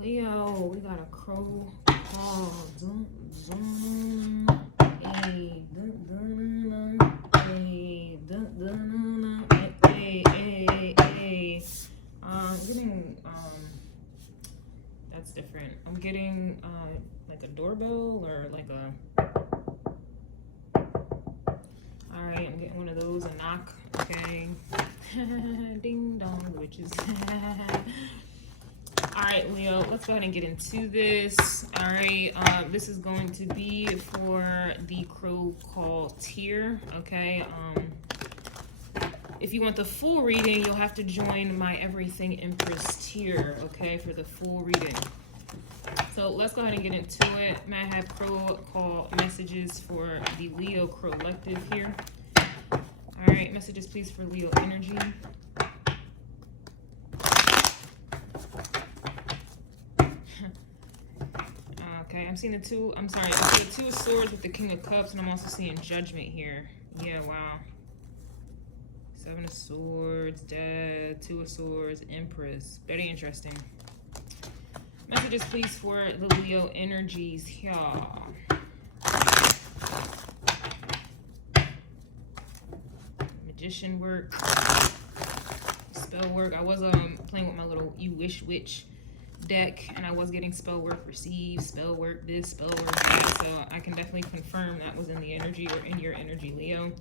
Leo, we got a crow call. Zoom. Hey, hey. Getting that's different. I'm getting like a doorbell or like a. All right, I'm getting one of those. A knock. Okay. Ding dong, witches. All right, Leo, let's go ahead and get into this. All right, this is going to be for the crow call tier, okay? If you want the full reading, you'll have to join my Everything Empress tier, okay, for the full reading. So let's go ahead and get into it. May I have crow call messages for the Leo Collective here? All right, messages please for Leo energy. Okay, I'm seeing I see the Two of Swords with the King of Cups, and I'm also seeing Judgment here. Yeah, wow. Seven of Swords, Death, Two of Swords, Empress. Very interesting. Messages, please, for the Leo energies here. Magician work. Spell work. I was playing with my little You Wish Witch deck, and I was getting spell work received, spell work this, spell work that, so I can definitely confirm that was in the energy or in your energy, Leo.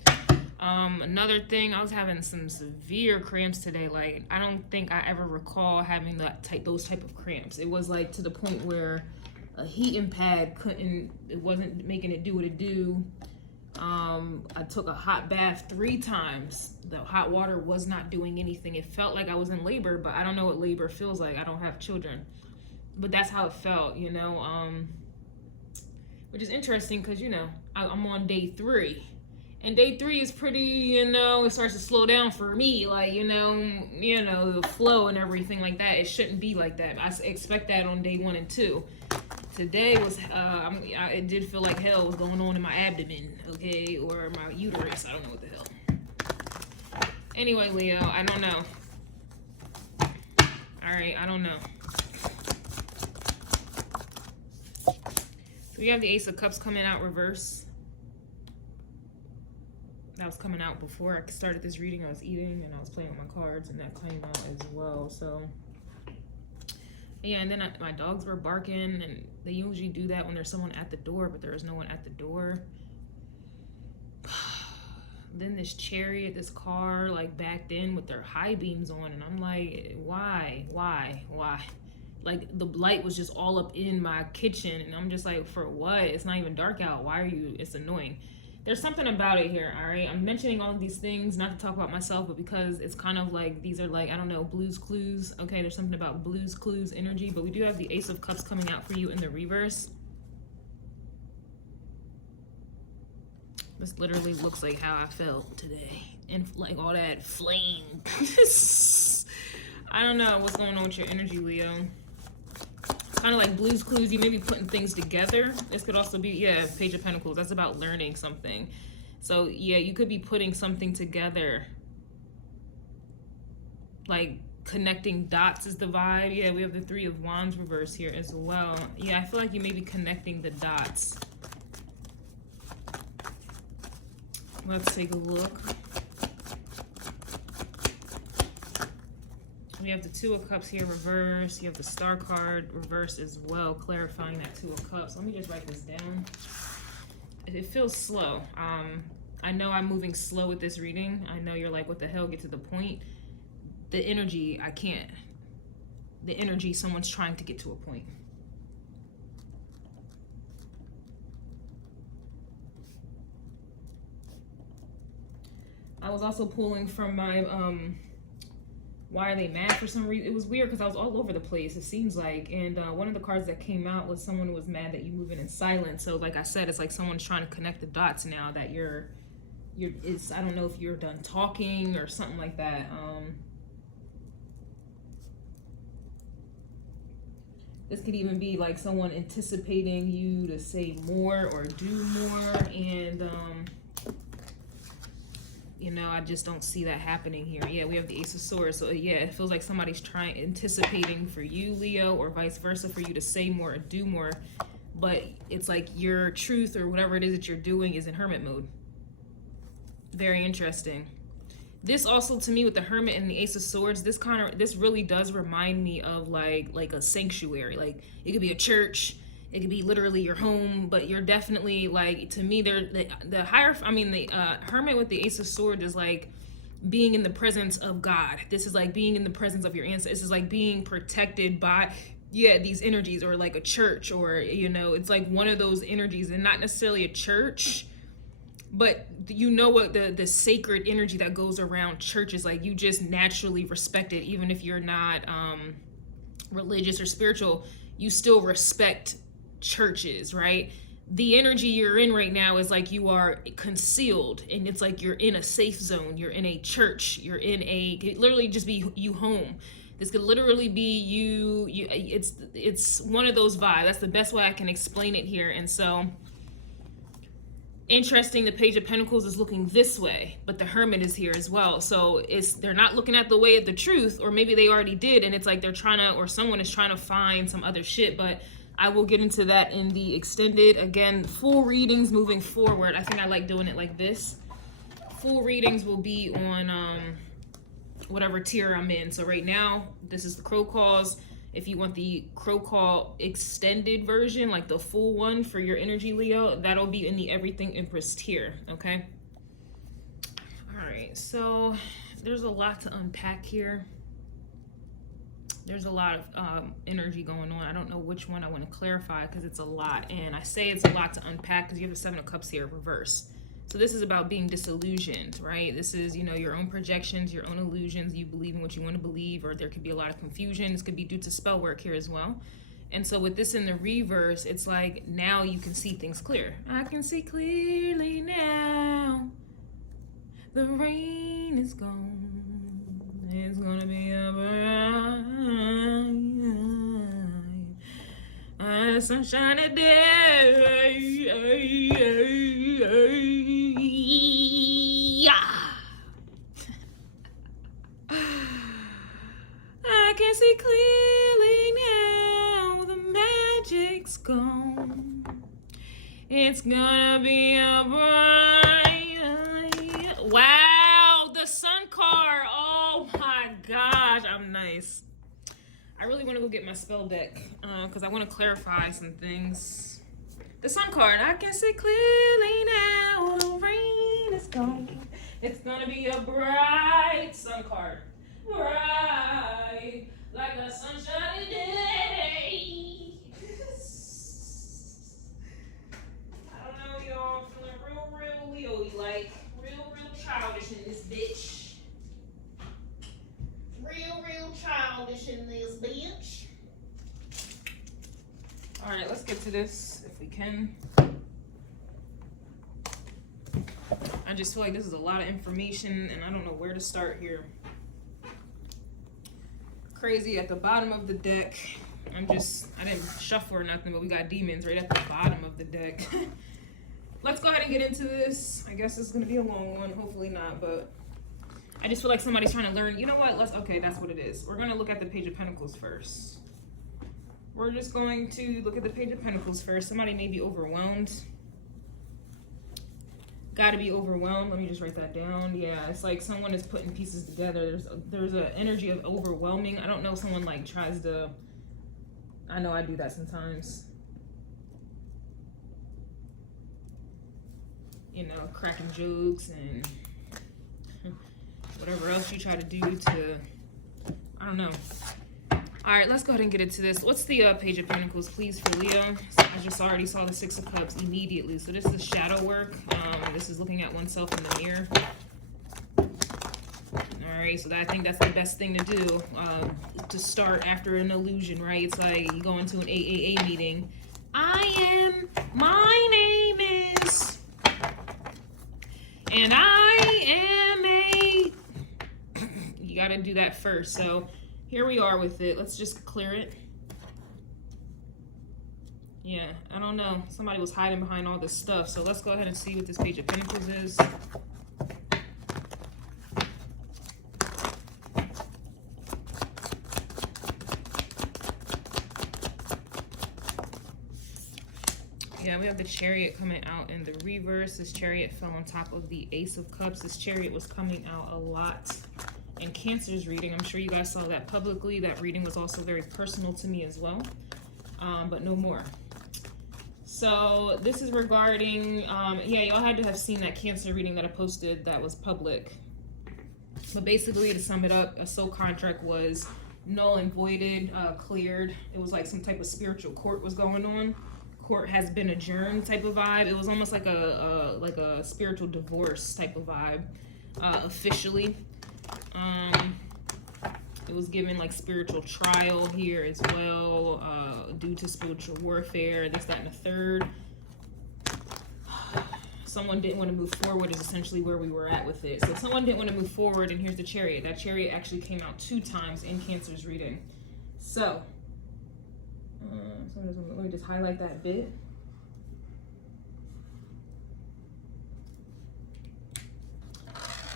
Another thing, I was having some severe cramps today. Like, I don't think I ever recall having those type of cramps. It was like to the point where a heating pad wasn't making it do what it do. I took a hot bath 3 times. The hot water was not doing anything. It felt like I was in labor, but I don't know what labor feels like. I don't have children, but that's how it felt, you know, which is interesting because, you know, I'm on day 3, and day 3 is pretty, you know, it starts to slow down for me, like, you know, the flow and everything like that. It shouldn't be like that. I expect that on day 1 and 2. Today was, it did feel like hell was going on in my abdomen, okay, or my uterus. I don't know what the hell. Anyway, Leo, I don't know. All right, I don't know. So we have the Ace of Cups coming out reverse. That was coming out before I started this reading. I was eating and I was playing with my cards, and that came out as well, so. Yeah, and then my dogs were barking, and they usually do that when there's someone at the door, but there was no one at the door. Then this chariot, this car, like backed in with their high beams on, and I'm like, why? Like, the light was just all up in my kitchen, and I'm just like, for what? It's not even dark out. Why are you? It's annoying. There's something about it here, all right? I'm mentioning all of these things, not to talk about myself, but because it's kind of like, these are like, I don't know, Blue's Clues. Okay, there's something about Blue's Clues energy, but we do have the Ace of Cups coming out for you in the reverse. This literally looks like how I felt today. And like all that flame. I don't know what's going on with your energy, Leo. Kind of like Blue's Clues, you may be putting things together. This could also be, yeah, Page of Pentacles. That's about learning something. So yeah, you could be putting something together. Like connecting dots is the vibe. Yeah, we have the Three of Wands reverse here as well. Yeah, I feel like you may be connecting the dots. Let's take a look. We have the Two of Cups here reverse. You have the Star card reverse as well, clarifying that Two of Cups. Let me just write this down. It feels slow. I know I'm moving slow with this reading. I know you're like, what the hell, get to the point. The energy, I can't. The energy, someone's trying to get to a point. I was also pulling from my, why are they mad for some reason? It was weird because I was all over the place, it seems like. And one of the cards that came out was someone who was mad that you moving in silence. So like I said, it's like someone's trying to connect the dots now that I don't know if you're done talking or something like that. This could even be like someone anticipating you to say more or do more. And you know, I just don't see that happening here. Yeah, we have the Ace of Swords. So yeah, it feels like somebody's anticipating for you, Leo, or vice versa, for you to say more or do more. But it's like your truth or whatever it is that you're doing is in hermit mode. Very interesting. This also, to me, with the Hermit and the Ace of Swords, this really does remind me of like a sanctuary. Like, it could be a church, it could be literally your home, but you're definitely, like, to me, the Hermit with the Ace of Swords is like being in the presence of God. This is like being in the presence of your ancestors. This is like being protected by, yeah, these energies, or like a church, or, you know, it's like one of those energies, and not necessarily a church, but you know what, the sacred energy that goes around churches, like, you just naturally respect it. Even if you're not religious or spiritual, you still respect churches, right? The energy you're in right now is like you are concealed, and it's like you're in a safe zone. You're in a church. You're in a, it could literally just be you home. This could literally be you. It's one of those vibes. That's the best way I can explain it here. And so, interesting, the Page of Pentacles is looking this way, but the Hermit is here as well. So they're not looking at the way of the truth, or maybe they already did, and it's like they're trying to, or someone is trying to find some other shit. But I will get into that in the extended. Again, full readings moving forward. I think I like doing it like this. Full readings will be on whatever tier I'm in. So right now, this is the Crow Calls. If you want the Crow Call extended version, like the full one for your energy, Leo, that'll be in the Everything Empress tier, okay? All right, so there's a lot to unpack here. There's a lot of energy going on. I don't know which one I want to clarify, because it's a lot. And I say it's a lot to unpack because you have the Seven of Cups here reverse. So this is about being disillusioned, right? This is, you know, your own projections, your own illusions. You believe in what you want to believe, or there could be a lot of confusion. This could be due to spell work here as well. And so with this in the reverse, it's like now you can see things clear. I can see clearly now. The rain is gone. It's gonna be a bright sunshiny day. I can see clearly now. The magic's gone. It's gonna be a bright. Wow, the Sun card. Oh my gosh, I'm nice. I really want to go get my spell deck because I want to clarify some things. The Sun card. I can see clearly now. The rain is gone. It's gonna be a bright Sun card. Bright like a sunshiny day. I don't know, y'all. I'm feeling real Leo-y, like real childish in this bitch. Real childish in this bitch. All right, let's get to this if we can. I just feel like this is a lot of information and I don't know where to start here. Crazy at the bottom of the deck. I didn't shuffle or nothing, but we got demons right at the bottom of the deck. Let's go ahead and get into this. I guess it's gonna be a long one, hopefully not, but I just feel like somebody's trying to learn. You know what? Okay, that's what it is. We're gonna look at the Page of Pentacles first. We're just going to look at the Page of Pentacles first. Somebody may be overwhelmed. Gotta be overwhelmed. Let me just write that down. Yeah, it's like someone is putting pieces together. There's an energy of overwhelming. I don't know if someone like tries to, I know I do that sometimes. You know, cracking jokes and whatever else you try to do to, I don't know. All right, let's go ahead and get into this. What's the Page of Pentacles, please, for Leo? I just already saw the Six of Cups immediately. So this is shadow work. This is looking at oneself in the mirror. All right, so I think that's the best thing to do to start after an illusion, right? It's like you go into an AAA meeting. My name is, and I am a, you got to do that first. So here we are with it. Let's just clear it. Yeah, I don't know. Somebody was hiding behind all this stuff. So let's go ahead and see what this Page of Pentacles is. Yeah, we have the Chariot coming out in the reverse. This Chariot fell on top of the Ace of Cups. This Chariot was coming out a lot in Cancer's reading. I'm sure you guys saw that publicly. That reading was also very personal to me as well, but no more. So this is regarding, yeah, y'all had to have seen that Cancer reading that I posted that was public. But basically, to sum it up, a soul contract was null and voided, cleared. It was like some type of spiritual court was going on. Court has been adjourned type of vibe. It was almost like a spiritual divorce type of vibe, officially. It was given like spiritual trial here as well, due to spiritual warfare, this, that, and the third. Someone didn't want to move forward is essentially where we were at with it. So someone didn't want to move forward, and here's the Chariot. That Chariot actually came out 2 times in Cancer's reading. So, let me just highlight that bit.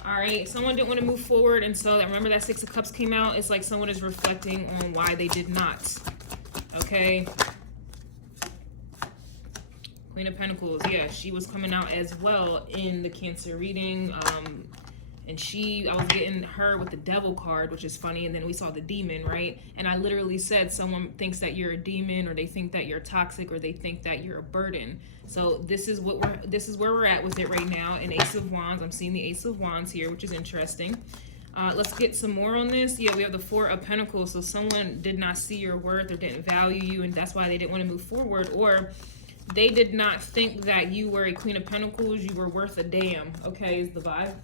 All right, someone didn't want to move forward, and so remember that 6 of Cups came out. It's like someone is reflecting on why they did not. Okay. Queen of Pentacles, yeah, she was coming out as well in the Cancer reading. And I was getting her with the Devil card, which is funny, and then we saw the Demon, right? And I literally said someone thinks that you're a demon, or they think that you're toxic, or they think that you're a burden. So this is where we're at with it right now. In Ace of Wands, I'm seeing the Ace of Wands here, which is interesting. Let's get some more on this. Yeah, we have the 4 of Pentacles. So someone did not see your worth or didn't value you, and that's why they didn't want to move forward, or they did not think that you were a Queen of Pentacles. You were worth a damn, okay, is the vibe.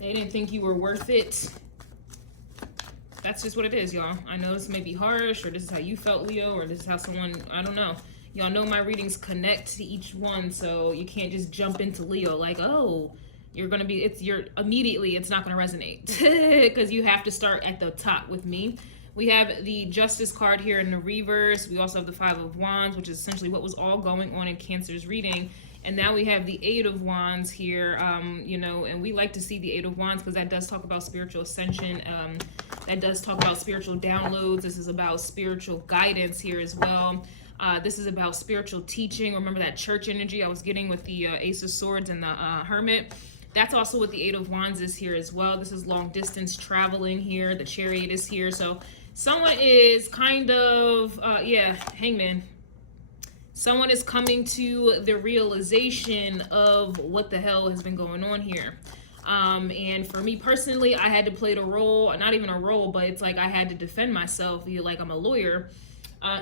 They didn't think you were worth it. That's just what it is, y'all. I know this may be harsh, or this is how you felt, Leo, or this is how someone, I don't know. Y'all know my readings connect to each one, so you can't just jump into Leo like, oh, you're gonna be, immediately it's not gonna resonate, because you have to start at the top with me. We have the Justice card here in the reverse. We also have the 5 of Wands, which is essentially what was all going on in Cancer's reading. And now we have the 8 of Wands here, you know, and we like to see the 8 of Wands because that does talk about spiritual ascension. That does talk about spiritual downloads. This is about spiritual guidance here as well. This is about spiritual teaching. Remember that church energy I was getting with the Ace of Swords and the Hermit? That's also what the 8 of Wands is here as well. This is long distance traveling here. The Chariot is here. So someone is kind of, yeah, Hangman. Someone is coming to the realization of what the hell has been going on here. And for me personally, I had to play the role, not even a role, but it's like I had to defend myself. Like I'm a lawyer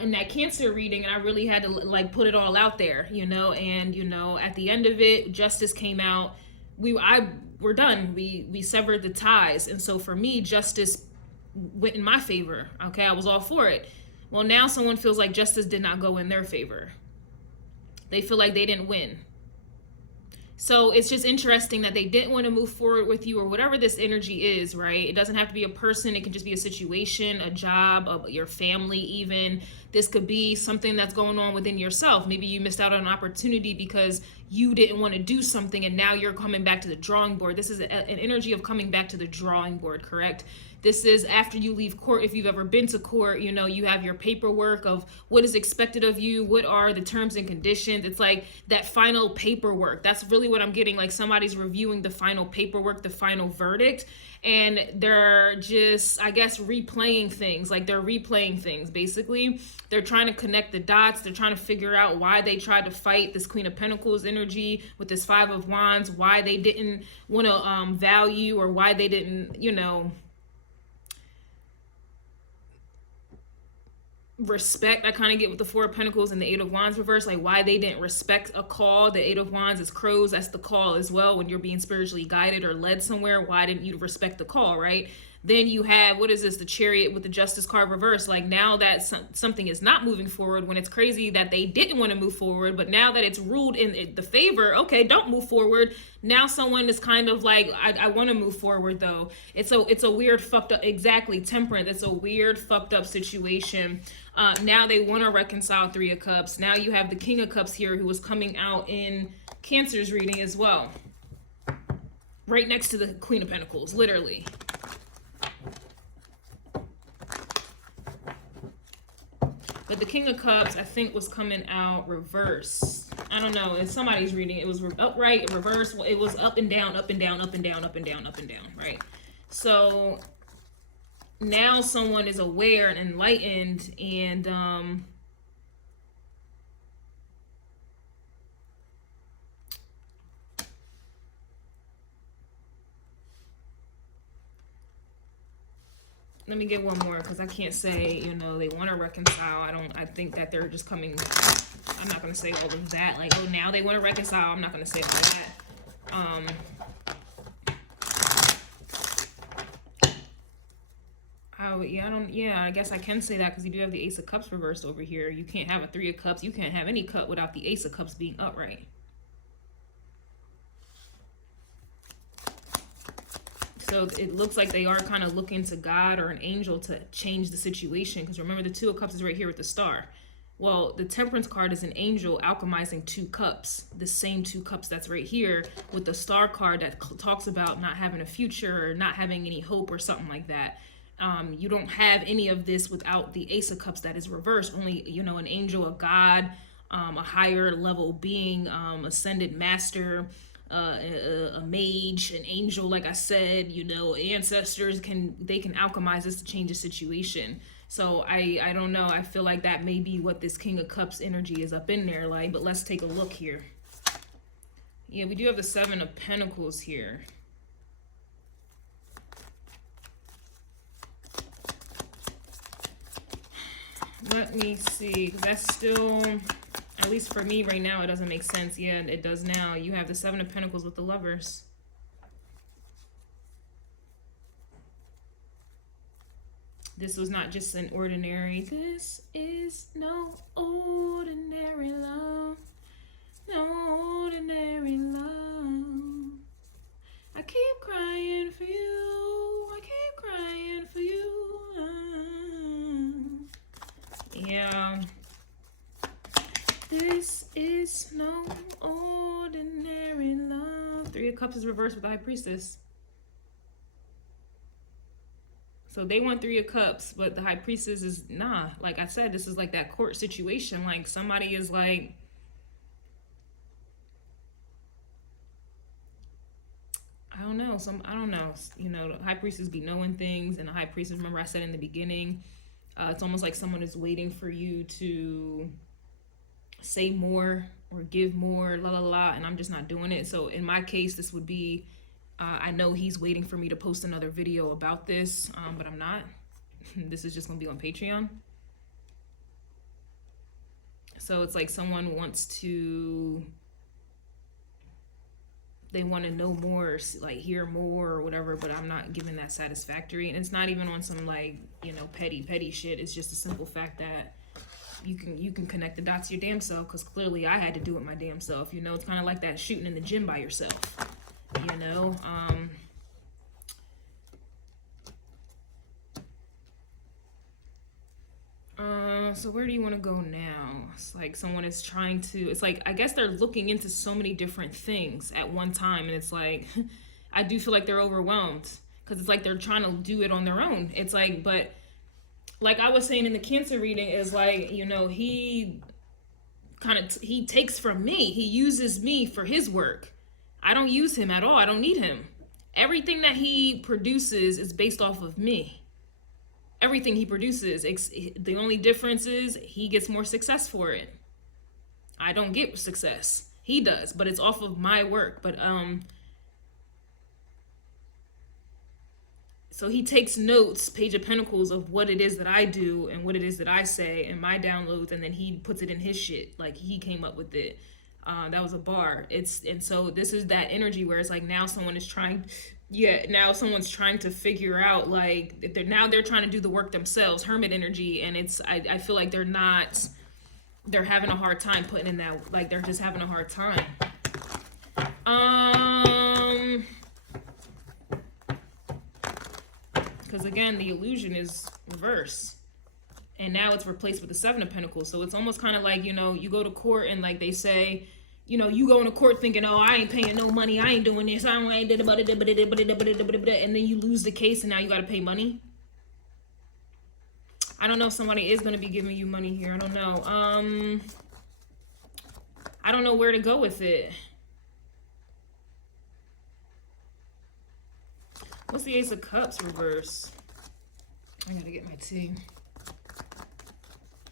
in that Cancer reading, and I really had to like put it all out there, you know. And you know, at the end of it, justice came out. We're done. We severed the ties, and so for me, justice went in my favor. Okay, I was all for it. Well, now someone feels like justice did not go in their favor. They feel like they didn't win. So it's just interesting that they didn't want to move forward with you, or whatever this energy is, right? It doesn't have to be a person. It can just be a situation, a job, your family even. This could be something that's going on within yourself. Maybe you missed out on an opportunity because you didn't want to do something, and now you're coming back to the drawing board. This is an energy of coming back to the drawing board, correct? This is after you leave court. If you've ever been to court, you know, you have your paperwork of what is expected of you, what are the terms and conditions. It's like that final paperwork. That's really what I'm getting. Like somebody's reviewing the final paperwork, the final verdict, and they're just, I guess, replaying things. Like they're replaying things, basically. They're trying to connect the dots. They're trying to figure out why they tried to fight this Queen of Pentacles energy with this 5 of Wands, why they didn't want to value, or why they didn't, you know, respect. I kind of get with the 4 of Pentacles and the 8 of Wands reverse, like why they didn't respect a call. The 8 of Wands is crows. That's the call as well. When you're being spiritually guided or led somewhere, why didn't you respect the call, right? Then you have, what is this? The Chariot with the Justice card reverse. Like now that something is not moving forward, when it's crazy that they didn't want to move forward, but now that it's ruled in the favor, okay, don't move forward. Now someone is kind of like, I want to move forward though. It's a weird fucked up, exactly, Temperance. It's a weird fucked up situation. Now they want to reconcile 3 of Cups. Now you have the King of Cups here, who was coming out in Cancer's reading as well. Right next to the Queen of Pentacles, literally. But the King of Cups, I think, was coming out reverse. I don't know. If somebody's reading, it was upright, reverse. It was up and down, up and down, up and down, up and down, up and down, right? So now someone is aware and enlightened, and let me get one more, because I can't say, you know, they want to reconcile. I think that they're just coming. I'm not going to say all of that. Like, oh, now they want to reconcile. I'm not going to say all of that. I guess I can say that, because you do have the Ace of Cups reversed over here. You can't have a Three of Cups. You can't have any cup without the Ace of Cups being upright. So it looks like they are kind of looking to God or an angel to change the situation. Because remember, the Two of Cups is right here with the Star. Well, the Temperance card is an angel alchemizing two cups. The same two cups that's right here with the Star card that talks about not having a future or not having any hope or something like that. You don't have any of this without the Ace of Cups that is reversed. Only, you know, an angel, a God, a higher level being, ascended master, a mage, an angel, like I said, you know, ancestors can alchemize this to change the situation. So I don't know. I feel like that may be what this King of Cups energy is up in there like, but let's take a look here. Yeah, we do have the Seven of Pentacles here. Let me see, 'cause that's still, at least for me right now, it doesn't make sense. Yeah, it does now. You have the Seven of Pentacles with the Lovers. This was not just an ordinary, this is no ordinary love. No ordinary love. I keep crying for you. I keep crying for you. Yeah. This is no ordinary love. Three of Cups is reversed with the High Priestess. So they want Three of Cups, but the High Priestess is, nah. Like I said, this is like that court situation. Like somebody is like, I don't know. You know, the High Priestess be knowing things, and the High Priestess, remember I said in the beginning, it's almost like someone is waiting for you to say more or give more, la la la, and I'm just not doing it. So in my case, this would be, I know he's waiting for me to post another video about this, but I'm not. This is just gonna be on Patreon. So it's like someone wants to, they want to know more, like hear more or whatever, but I'm not giving that satisfactory. And it's not even on some like, you know, petty shit. It's just a simple fact that you can connect the dots your damn self, because clearly I had to do it my damn self. You know, it's kind of like that shooting in the gym by yourself, you know. So where do you want to go now? It's like someone is trying to, it's like, I guess they're looking into so many different things at one time, and it's like, I do feel like they're overwhelmed, because it's like they're trying to do it on their own. It's like, but like I was saying in the Cancer reading, is like, you know, he takes from me. He uses me for his work. I don't use him at all. I don't need him. Everything that he produces is based off of me. Everything he produces, the only difference is he gets more success for it. I don't get success. He does, but it's off of my work. But so he takes notes, Page of Pentacles, of what it is that I do and what it is that I say and my downloads, and then he puts it in his shit. Like he came up with it. That was a bar. And so this is that energy where it's like now someone is trying. Yeah, now someone's trying to figure out, like, if they're trying to do the work themselves, hermit energy, and it's, I feel like they're having a hard time putting in that, like, they're just having a hard time. Because again, the illusion is reverse, and now it's replaced with the Seven of Pentacles, so it's almost kind of like, you know, you go to court and like they say, you know, you go into court thinking, oh, I ain't paying no money, I ain't doing this, and then you lose the case and now you got to pay money. I don't know if somebody is going to be giving you money here. I don't know. I don't know where to go with it. What's the Ace of Cups reverse? I gotta get my tea.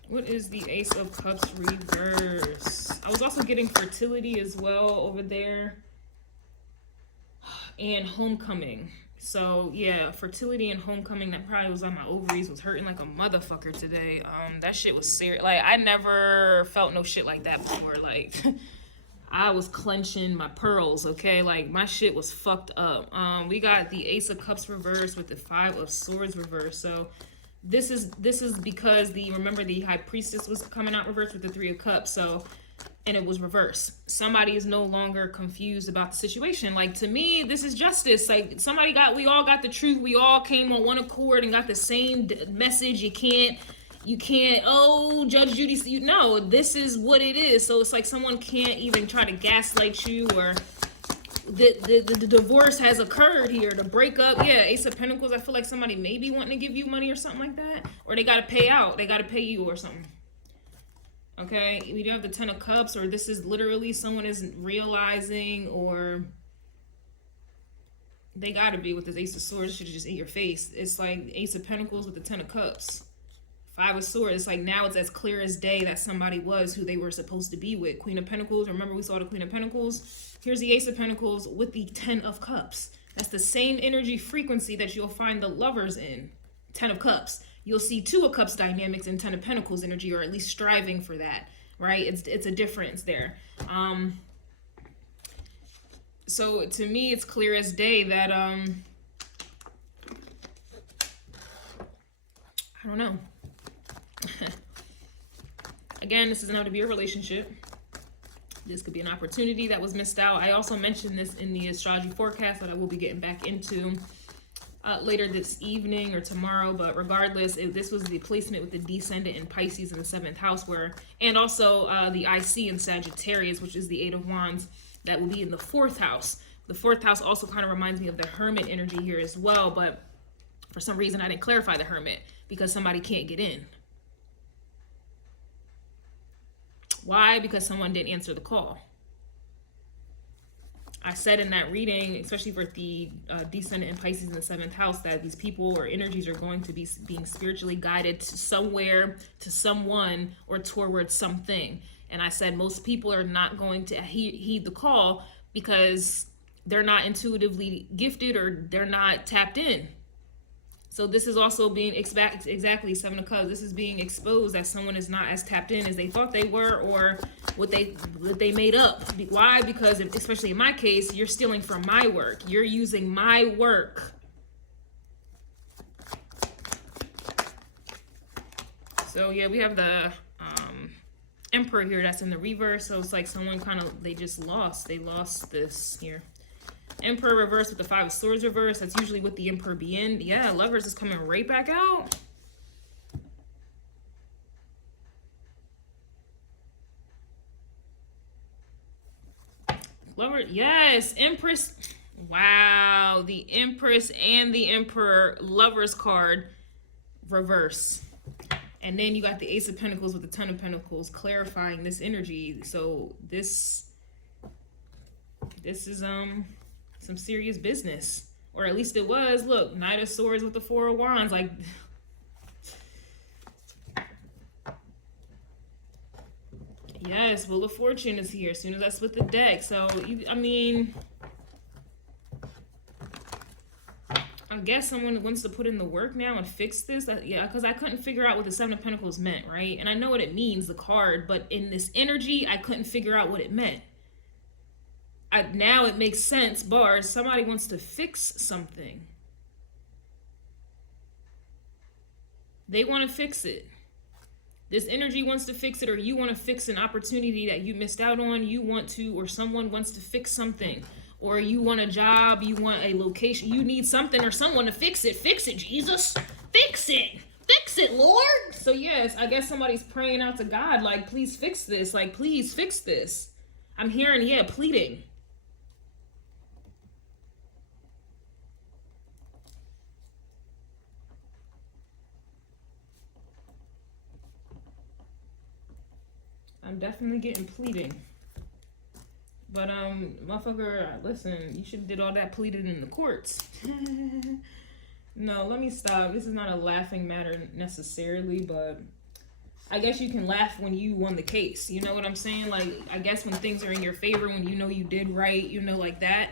What is the Ace of Cups reverse? I was also getting fertility as well over there. And homecoming. So yeah, fertility and homecoming, that probably was on my ovaries, was hurting like a motherfucker today. That shit was serious. Like, I never felt no shit like that before. Like, I was clenching my pearls, okay? Like, my shit was fucked up. We got the Ace of Cups reverse with the Five of Swords reverse. So this is because remember the High Priestess was coming out reverse with the Three of Cups. So, and it was reversed. Somebody is no longer confused about the situation. Like, to me, this is justice. Like, we all got the truth. We all came on one accord and got the same message. You can't, oh, Judge Judy, no, this is what it is. So it's like someone can't even try to gaslight you, or the divorce has occurred here, the breakup. Yeah, Ace of Pentacles, I feel like somebody may be wanting to give you money or something like that. Or they got to pay out. They got to pay you or something. Okay, we do have the Ten of Cups, or this is literally someone isn't realizing, or they gotta be with this Ace of Swords. Should have just in your face. It's like Ace of Pentacles with the Ten of Cups. Five of Swords. It's like now it's as clear as day that somebody was who they were supposed to be with. Queen of Pentacles. Remember we saw the Queen of Pentacles. Here's the Ace of Pentacles with the Ten of Cups. That's the same energy frequency that you'll find the Lovers in. Ten of Cups. You'll see Two of Cups dynamics in Ten of Pentacles energy, or at least striving for that, right? It's a difference there. So to me, it's clear as day that, I don't know. Again, this doesn't have to be a relationship. This could be an opportunity that was missed out. I also mentioned this in the astrology forecast that I will be getting back into later this evening or tomorrow, but regardless, this was the placement with the descendant in Pisces in the 7th house, and also the IC in Sagittarius, which is the 8 of Wands, that will be in the 4th house. The 4th house also kind of reminds me of the Hermit energy here as well, but for some reason I didn't clarify the Hermit because somebody can't get in. Why? Because someone didn't answer the call. I said in that reading, especially for the descendant in Pisces in the 7th house, that these people or energies are going to be being spiritually guided to somewhere, to someone, or towards something. And I said most people are not going to heed the call because they're not intuitively gifted or they're not tapped in. So this is also being exactly 7 of Cups. This is being exposed that someone is not as tapped in as they thought they were, or what they made up. Why? Because especially in my case, you're stealing from my work. You're using my work. So yeah, we have the Emperor here that's in the reverse. So it's like someone they just lost. They lost this here. Emperor reverse with the 5 of Swords reverse. That's usually what the Emperor be in. Yeah, Lovers is coming right back out. Lover, yes, Empress. Wow, the Empress and the Emperor Lovers card reverse. And then you got the Ace of Pentacles with the Ten of Pentacles clarifying this energy. So this is some serious business, or at least it was. Look, Knight of Swords with the 4 of Wands, like yes, Wheel of Fortune is here as soon as I split the deck. So I mean, I guess someone wants to put in the work now and fix this. Yeah, because I couldn't figure out what the 7 of Pentacles meant, right? And I know what it means, the card, but in this energy, I couldn't figure out what it meant. Now it makes sense, bars. Somebody wants to fix something. They want to fix it. This energy wants to fix it, or you want to fix an opportunity that you missed out on. You want to, or someone wants to fix something. Or you want a job, you want a location. You need something or someone to fix it. Fix it, Jesus. Fix it. Fix it, Lord. So yes, I guess somebody's praying out to God, like, please fix this. Like, please fix this. I'm hearing, yeah, pleading. I'm definitely getting pleading. But, motherfucker, listen, you should have did all that pleading in the courts. No, let me stop. This is not a laughing matter necessarily, but I guess you can laugh when you won the case. You know what I'm saying? Like, I guess when things are in your favor, when you know you did right, you know, like that.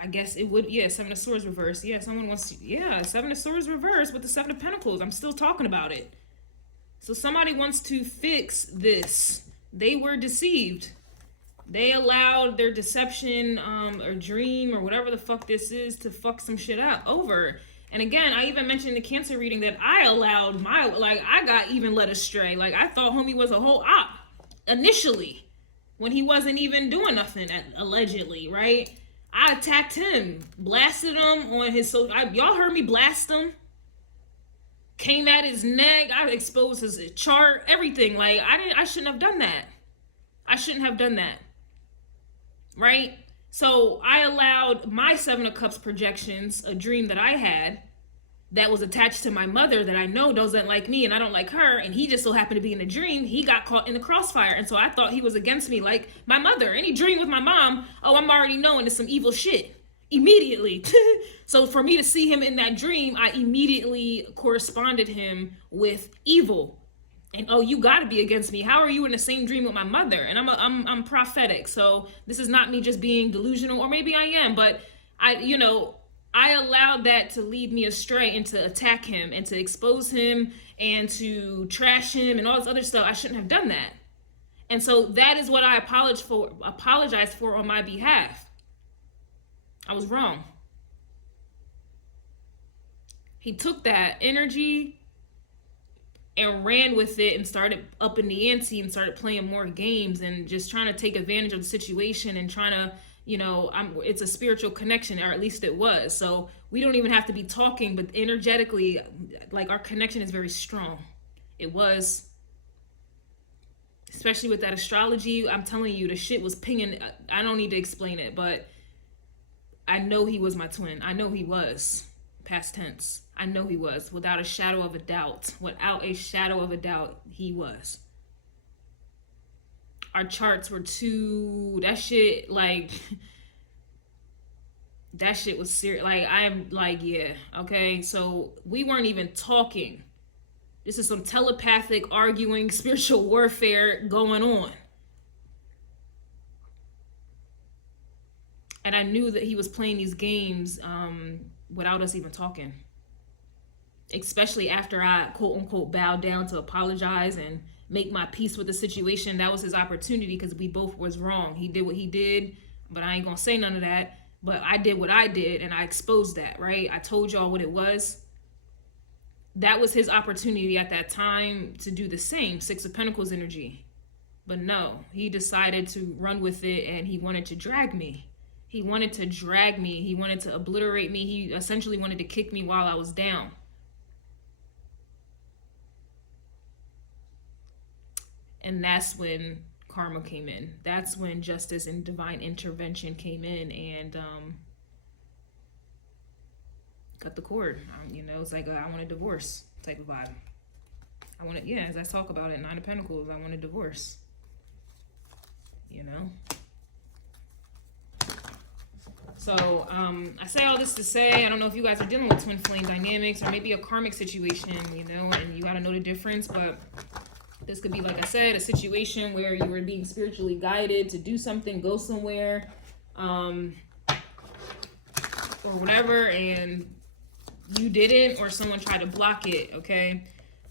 I guess it would, yeah, Seven of Swords reverse. Yeah, someone wants to, yeah, Seven of Swords reverse with the Seven of Pentacles. I'm still talking about it. So somebody wants to fix this. They were deceived. They allowed their deception or dream or whatever the fuck this is to fuck some shit up over. And again, I even mentioned in the Cancer reading that I allowed my, like, I got even led astray. Like, I thought homie was a whole op initially when he wasn't even doing nothing, allegedly, right? I attacked him, blasted him on his, y'all heard me blast him. Came at his neck, I exposed his chart, everything. Like, I shouldn't have done that. I shouldn't have done that. Right? So I allowed my Seven of Cups projections, a dream that I had that was attached to my mother that I know doesn't like me and I don't like her, and he just so happened to be in a dream. He got caught in the crossfire, and so I thought he was against me like my mother. Any dream with my mom, oh, I'm already knowing it's some evil shit immediately. So for me to see him in that dream, I immediately corresponded him with evil. And oh, you got to be against me. How are you in the same dream with my mother? And I'm prophetic. So this is not me just being delusional, or maybe I am, but I allowed that to lead me astray and to attack him and to expose him and to trash him and all this other stuff. I shouldn't have done that. And so that is what I apologize for on my behalf. I was wrong. He took that energy and ran with it and started upping the ante and started playing more games and just trying to take advantage of the situation and trying to, it's a spiritual connection, or at least it was. So we don't even have to be talking, but energetically, like, our connection is very strong. It was, especially with that astrology. I'm telling you, the shit was pinging. I don't need to explain it, but I know he was my twin. I know he was. Past tense. I know he was. Without a shadow of a doubt. Without a shadow of a doubt, he was. Our charts were too... That shit, like... That shit was serious. Like, I'm like, yeah. Okay? So, we weren't even talking. This is some telepathic, arguing, spiritual warfare going on. And I knew that he was playing these games without us even talking. Especially after I, quote unquote, bowed down to apologize and make my peace with the situation. That was his opportunity, because we both was wrong. He did what he did, but I ain't gonna say none of that. But I did what I did, and I exposed that, right? I told y'all what it was. That was his opportunity at that time to do the same, Six of Pentacles energy. But no, he decided to run with it, and he wanted to drag me. He wanted to drag me. He wanted to obliterate me. He essentially wanted to kick me while I was down. And that's when karma came in. That's when justice and divine intervention came in and cut the cord. It's like I want a divorce type of vibe. I want it, yeah, as I talk about it, Nine of Pentacles, I want a divorce. So, I say all this to say, I don't know if you guys are dealing with twin flame dynamics or maybe a karmic situation, and you got to know the difference, but this could be, like I said, a situation where you were being spiritually guided to do something, go somewhere, or whatever, and you didn't, or someone tried to block it, okay?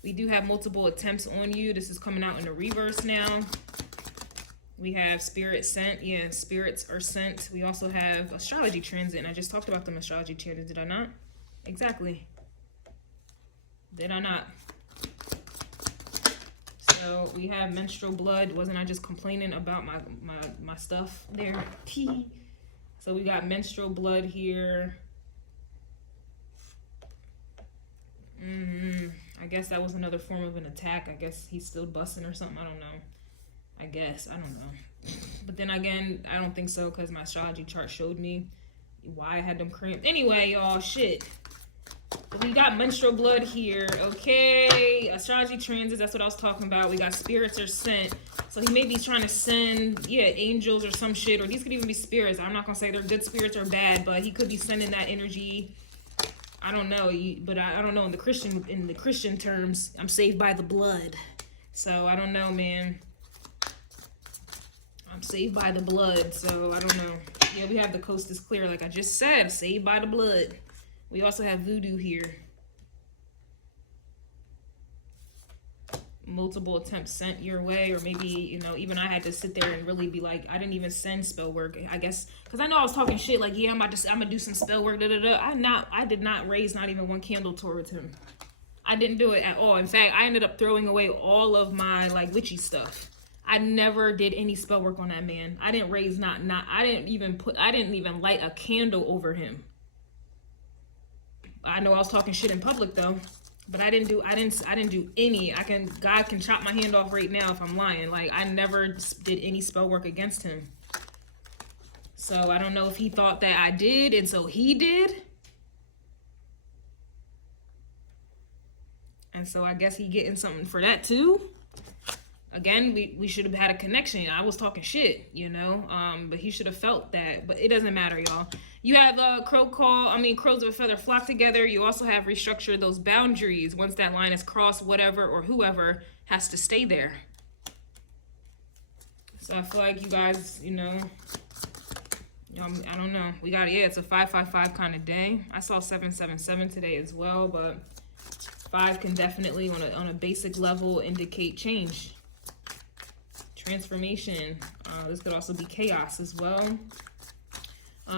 We do have multiple attempts on you. This is coming out in the reverse now. We have spirit sent. Yeah, spirits are sent. We also have astrology transit. And I just talked about them astrology transit, did I not? Exactly. Did I not? So we have menstrual blood. Wasn't I just complaining about my stuff there? So we got menstrual blood here. I guess that was another form of an attack. I guess he's still busting or something. I don't know. I guess. I don't know. But then again, I don't think so, because my astrology chart showed me why I had them cramps. Anyway, y'all, shit. We got menstrual blood here, okay? Astrology transits, that's what I was talking about. We got spirits are sent. So he may be trying to send, yeah, angels or some shit, or these could even be spirits. I'm not gonna say they're good spirits or bad, but he could be sending that energy. I don't know, but I don't know in the Christian terms. I'm saved by the blood, so I don't know, man. I'm saved by the blood, so I don't know. Yeah, we have the coast is clear, like I just said, saved by the blood. We also have voodoo here. Multiple attempts sent your way, or maybe, you know, even I had to sit there and really be like, I didn't even send spell work, I guess, because I know I was talking shit like, yeah, I'm gonna do some spell work, I did not raise not even one candle towards him. I didn't do it at all. In fact, I ended up throwing away all of my like witchy stuff. I never did any spell work on that man. I didn't raise I didn't even light a candle over him. I know I was talking shit in public though, but I didn't do any. God can chop my hand off right now if I'm lying. Like, I never did any spell work against him. So I don't know if he thought that I did, and so he did. And so I guess he getting something for that too. Again, we should have had a connection. I was talking shit, you know, but he should have felt that. But it doesn't matter, y'all. You have crows of a feather flock together. You also have restructured those boundaries. Once that line is crossed, whatever or whoever has to stay there. So I feel like you guys, you know, I don't know. We got, yeah, it's a 555 kind of day. I saw 777 today as well, but 5 can definitely, on a basic level, indicate change. Transformation. This could also be chaos as well.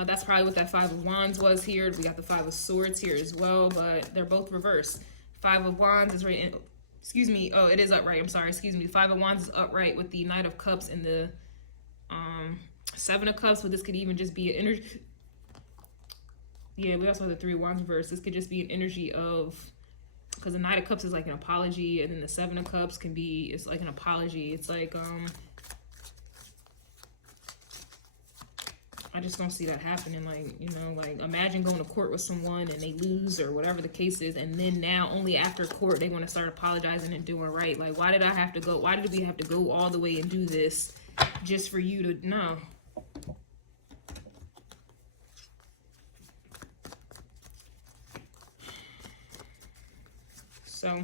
That's probably what that 5 of Wands was here. We got the 5 of Swords here as well, but they're both reversed. 5 of Wands is right in, excuse me, oh, it is upright, I'm sorry, excuse me. 5 of Wands is upright with the Knight of Cups and the 7 of Cups, but this could even just be an energy. Yeah, we also have the 3 of Wands reversed. This could just be an energy of, because the Knight of Cups is like an apology, and then the 7 of Cups can be, it's like an apology. It's like, I just don't see that happening. Like, you know, like, imagine going to court with someone and they lose or whatever the case is, and then now only after court they want to start apologizing and doing right. Like, why did we have to go all the way and do this just for you to know? So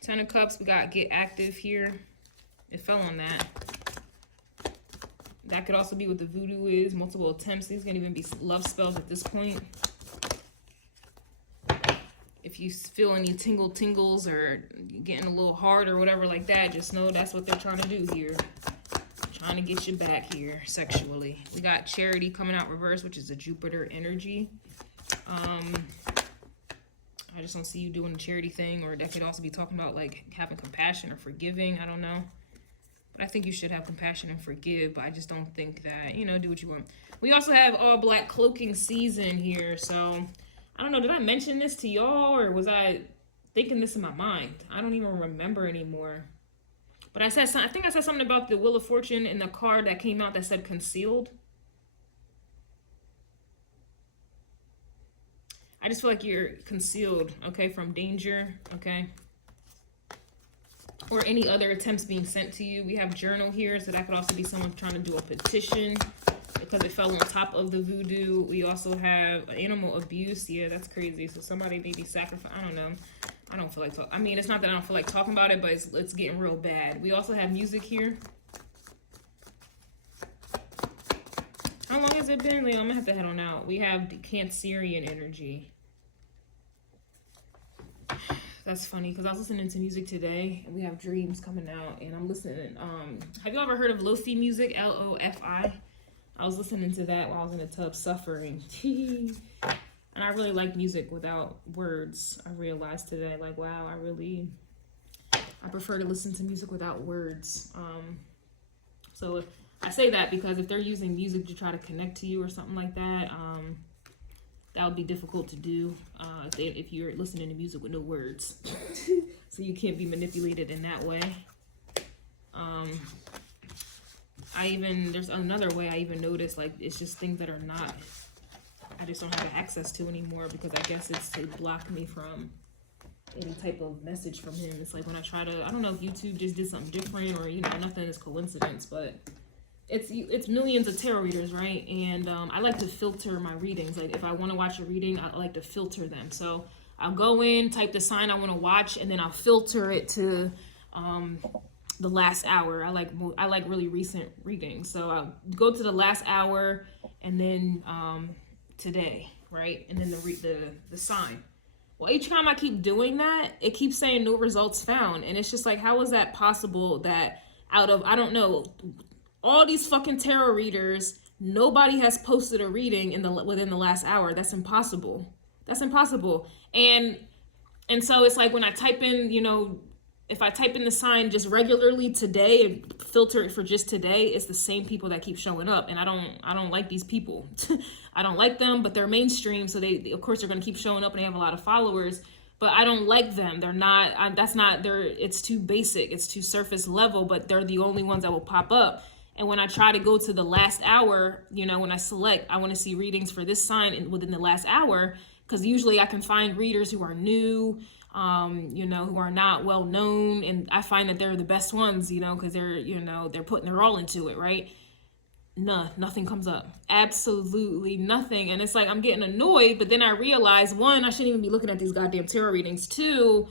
Ten of Cups, we got get active here. It fell on that. That could also be what the voodoo is. Multiple attempts. These can even be love spells at this point. If you feel any tingles or getting a little hard or whatever like that, just know that's what they're trying to do here. Trying to get you back here sexually. We got Charity coming out reverse, which is a Jupiter energy. I just don't see you doing the charity thing, or that could also be talking about like having compassion or forgiving. I don't know. But I think you should have compassion and forgive, but I just don't think that, you know, do what you want. We also have all black cloaking season here. So I don't know, did I mention this to y'all, or was I thinking this in my mind? I don't even remember anymore. But I think I said something about the Wheel of Fortune in the card that came out that said concealed. I just feel like you're concealed, okay, from danger, okay? Or any other attempts being sent to you. We have journal here, so that could also be someone trying to do a petition because it fell on top of the voodoo. We also have animal abuse. Yeah, that's crazy. So somebody maybe sacrifice. I don't know. I don't feel like talking. I mean, it's not that I don't feel like talking about it, but it's getting real bad. We also have music here. How long has it been? Like, I'm gonna have to head on out. We have the Cancerian energy. That's funny because I was listening to music today, and we have dreams coming out, and I'm listening. Have you ever heard of Lofi music? L-O-F-I. I was listening to that while I was in the tub suffering. And I really like music without words. I realized today, like, wow, I prefer to listen to music without words. So I say that because if they're using music to try to connect to you or something like that, that would be difficult to do if you're listening to music with no words. So you can't be manipulated in that way. there's another way I even noticed, like, it's just things that are not, I just don't have access to anymore, because I guess it's to block me from any type of message from him. It's like when I try to, I don't know if YouTube just did something different, or, you know, nothing is coincidence, but it's millions of tarot readers, right? And I like to filter my readings. Like, if I want to watch a reading, I like to filter them. So I'll go in, type the sign I want to watch, and then I'll filter it to the last hour. I like really recent readings. So I'll go to the last hour, and then today, right? And then the sign. Well, each time I keep doing that, it keeps saying no results found. And it's just like, how is that possible that out of, I don't know, all these fucking tarot readers, nobody has posted a reading within the last hour? That's impossible. That's impossible. And so it's like when I type in, you know, if I type in the sign just regularly today and filter it for just today, it's the same people that keep showing up. And I don't like these people. I don't like them, but they're mainstream. So they of course, they're going to keep showing up, and they have a lot of followers, but I don't like them. They're not, it's too basic. It's too surface level, but they're the only ones that will pop up. And when I try to go to the last hour, you know, when I select, I want to see readings for this sign within the last hour, because usually I can find readers who are new, you know, who are not well known, and I find that they're the best ones, you know, because they're, you know, they're putting their all into it, right? Nothing comes up. Absolutely nothing. And it's like, I'm getting annoyed, but then I realize, one, I shouldn't even be looking at these goddamn tarot readings. Two,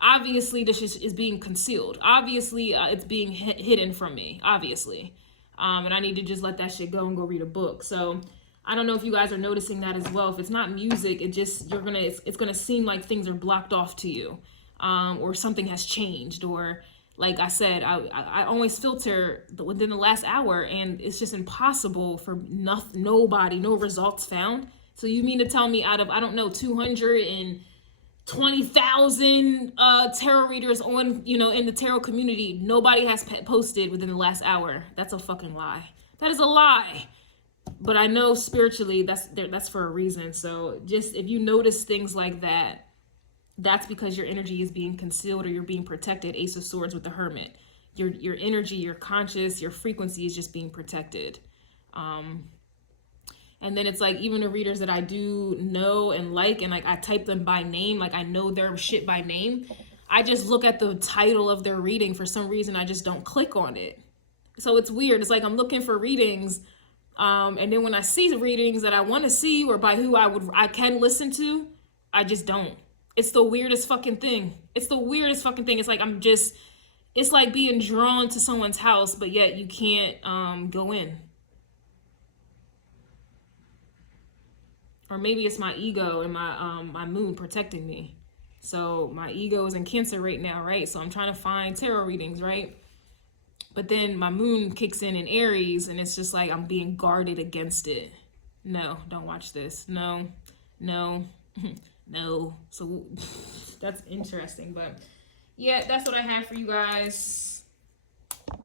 obviously this is being concealed. Obviously it's being hidden from me, obviously. And I need to just let that shit go and go read a book. So I don't know if you guys are noticing that as well. If it's not music, it's gonna seem like things are blocked off to you, or something has changed, or like I said, I always filter within the last hour, and it's just impossible for nobody, no results found. So you mean to tell me out of, I don't know, 220,000 tarot readers on, you know, in the tarot community, nobody has posted within the last hour? That's a fucking lie. That is a lie. But I know spiritually that's for a reason. So just, if you notice things like that, that's because your energy is being concealed, or you're being protected. Ace of Swords with the Hermit. Your energy, your conscious, your frequency is just being protected. And then it's like, even the readers that I do know and like, and like I type them by name, like I know their shit by name, I just look at the title of their reading. For some reason, I just don't click on it. So it's weird. It's like I'm looking for readings, and then when I see the readings that I want to see, or by who I can listen to, I just don't. It's the weirdest fucking thing. It's the weirdest fucking thing. It's like it's like being drawn to someone's house, but yet you can't go in. Or maybe it's my ego and my moon protecting me. So my ego is in Cancer right now, right? So I'm trying to find tarot readings, right? But then my moon kicks in Aries, and it's just like I'm being guarded against it. No, don't watch this. No. No. So that's interesting. But yeah, that's what I have for you guys.